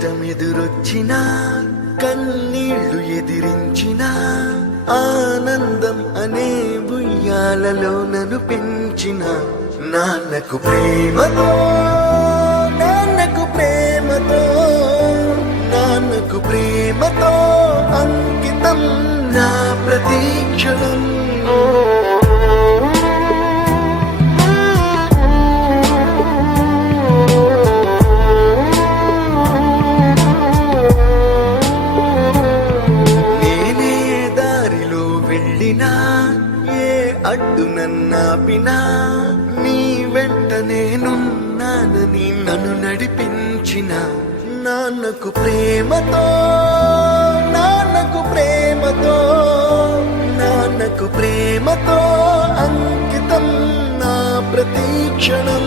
కష్టమెదురొచ్చినా కన్నీళ్లు ఎదిరించినా ఆనందం అనే ఉయ్యాలలో నన్ను పెంచిన నాన్నకు ప్రేమతో నాన్నకు ప్రేమతో నాన్నకు ప్రేమతో అంకితం నా ప్రతీక్షణం. నేనే దారిలో వెళ్ళినా ఏ అడ్డు నన్నాపినా నీ వెంట నేనున్నానని నన్ను నడిపించిన నాన్నకు ప్రేమతో నాన్నకు ప్రేమతో నాన్నకు ప్రేమతో అంకితం నా ప్రతీక్షణం.